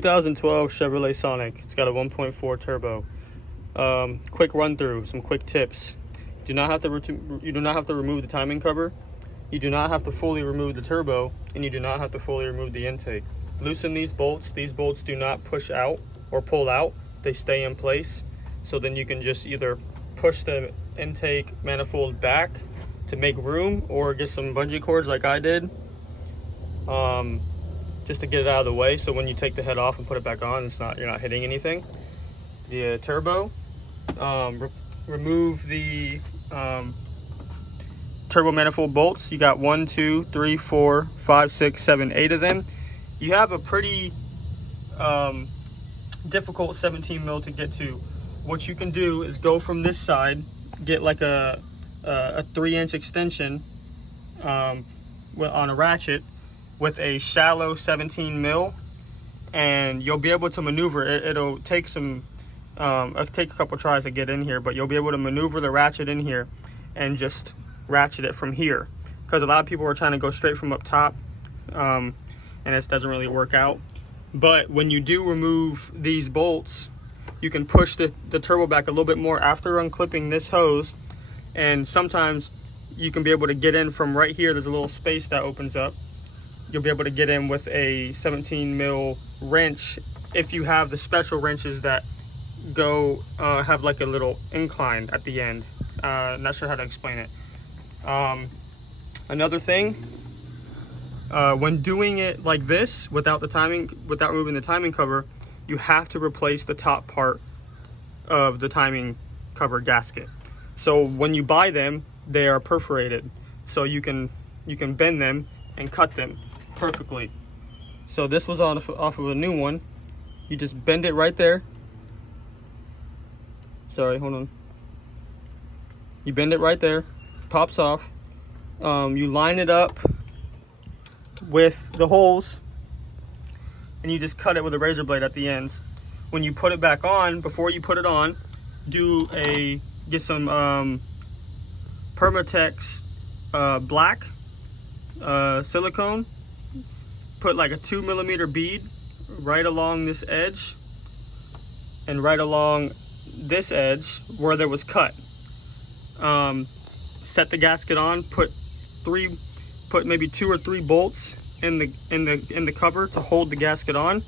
2012 Chevrolet Sonic. It's got a 1.4 turbo. Quick run through, some quick tips. You do not have to remove the timing cover. You do not have to fully remove the turbo, and you do not have to fully remove the intake. Loosen these bolts. These bolts do not push out or pull out. They stay in place. So then you can just either push the intake manifold back to make room, or get some bungee cords like I did, just to get it out of the way, so when you take the head off and put it back on, you're not hitting anything. The turbo, remove the turbo manifold bolts. You got 1, 2, 3, 4, 5, 6, 7, 8 of them. You have a pretty difficult 17 mil to get to. What you can do is go from this side, get like a 3-inch extension on a ratchet with a shallow 17 mil, and you'll be able to maneuver it. It'll take it'll take a couple tries to get in here, but you'll be able to maneuver the ratchet in here and just ratchet it from here, because a lot of people are trying to go straight from up top, and it doesn't really work out. But when you do remove these bolts, you can push the turbo back a little bit more after unclipping this hose, and sometimes you can be able to get in from right here. There's a little space that opens up. You'll be able to get in with a 17 mil wrench, if you have the special wrenches that go have like a little incline at the end. Not sure how to explain it. Another thing, when doing it like this without removing the timing cover, you have to replace the top part of the timing cover gasket. So when you buy them, they are perforated, so you can bend them and cut them perfectly. So this was off of a new one. You just bend it right there. Sorry, hold on. You bend it right there, pops off. You line it up with the holes, and you just cut it with a razor blade at the ends. When you put it back on, before you put it on, get some Permatex black silicone. Put like a 2 millimeter bead right along this edge and right along this edge where there was cut. Set the gasket on. Put maybe 2 or 3 bolts in the cover to hold the gasket on.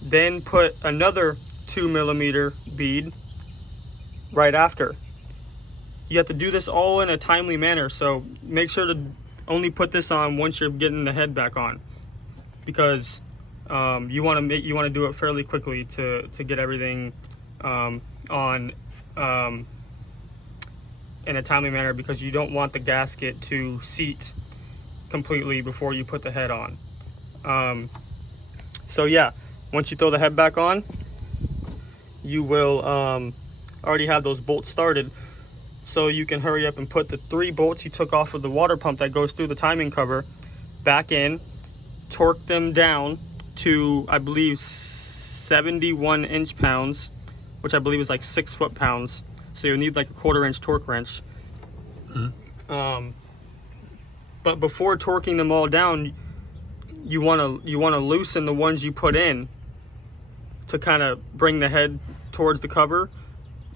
Then put another 2 millimeter bead right after. You have to do this all in a timely manner, so make sure to only put this on once you're getting the head back on, because you want to do it fairly quickly to get everything on in a timely manner, because you don't want the gasket to seat completely before you put the head on. So yeah, once you throw the head back on, you will already have those bolts started, so you can hurry up and put the 3 bolts you took off of the water pump that goes through the timing cover back in, torque them down to, I believe, 71 inch-pounds, which I believe is like 6 foot-pounds. So you'll need like a 1/4 inch torque wrench. But before torquing them all down, you want to loosen the ones you put in to kind of bring the head towards the cover,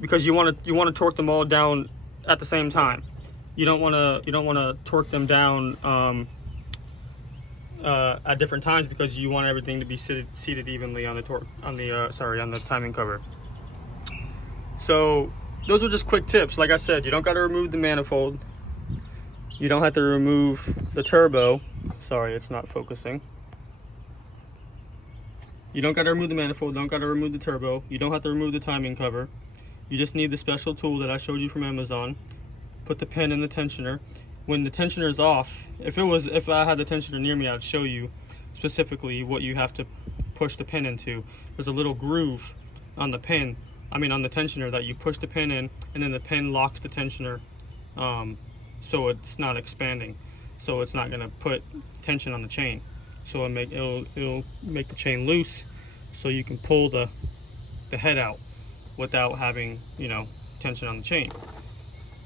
because you want to torque them all down at the same time. You don't want to torque them down at different times, because you want everything to be seated evenly on the timing cover. So those are just quick tips. Like I said, you don't got to remove the manifold. You don't have to remove the turbo. Sorry, it's not focusing. You don't got to remove the manifold. Don't got to remove the turbo. You don't have to remove the timing cover. You just need the special tool that I showed you from Amazon. Put the pin in the tensioner. When the tensioner is off, if I had the tensioner near me, I'd show you specifically what you have to push the pin into. There's a little groove on the pin, on the tensioner, that you push the pin in, and then the pin locks the tensioner, so it's not expanding, so it's not going to put tension on the chain. So it'll make the chain loose, so you can pull the head out without having, tension on the chain.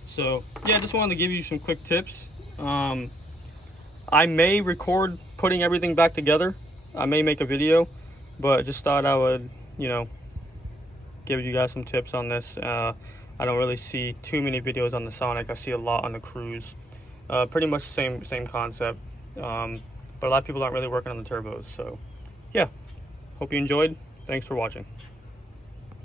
So yeah, just wanted to give you some quick tips. I may record putting everything back together. I may make a video. but just thought I would, you know, give you guys some tips on this. I don't really see too many videos on the Sonic. I see a lot on the Cruise. Pretty much same concept, but a lot of people aren't really working on the turbos. So yeah, hope you enjoyed. Thanks for watching.